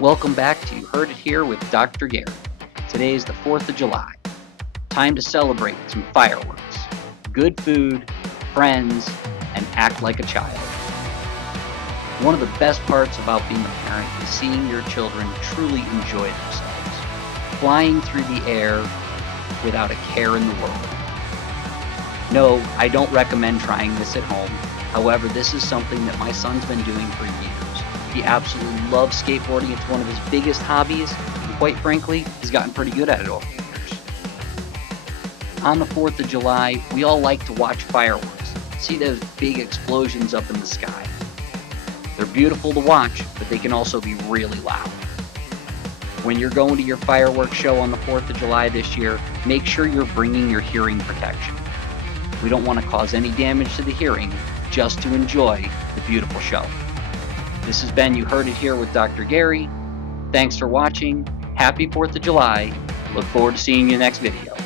Welcome back to You Heard It Here with Dr. Gary. Today is the 4th of July. Time to celebrate some fireworks, good food, friends, and act like a child. One of the best parts about being a parent is seeing your children truly enjoy themselves, flying through the air without a care in the world. No, I don't recommend trying this at home. However, this is something that my son's been doing for years. He absolutely loves skateboarding. It's one of his biggest hobbies, and quite frankly, he's gotten pretty good at it over the years. On the 4th of July, we all like to watch fireworks, see those big explosions up in the sky. They're beautiful to watch, but they can also be really loud. When you're going to your fireworks show on the 4th of July this year, make sure you're bringing your hearing protection. We don't want to cause any damage to the hearing, just to enjoy the beautiful show. This has been You Heard It Here with Dr. Gary. Thanks for watching. Happy 4th of July. Look forward to seeing you next video.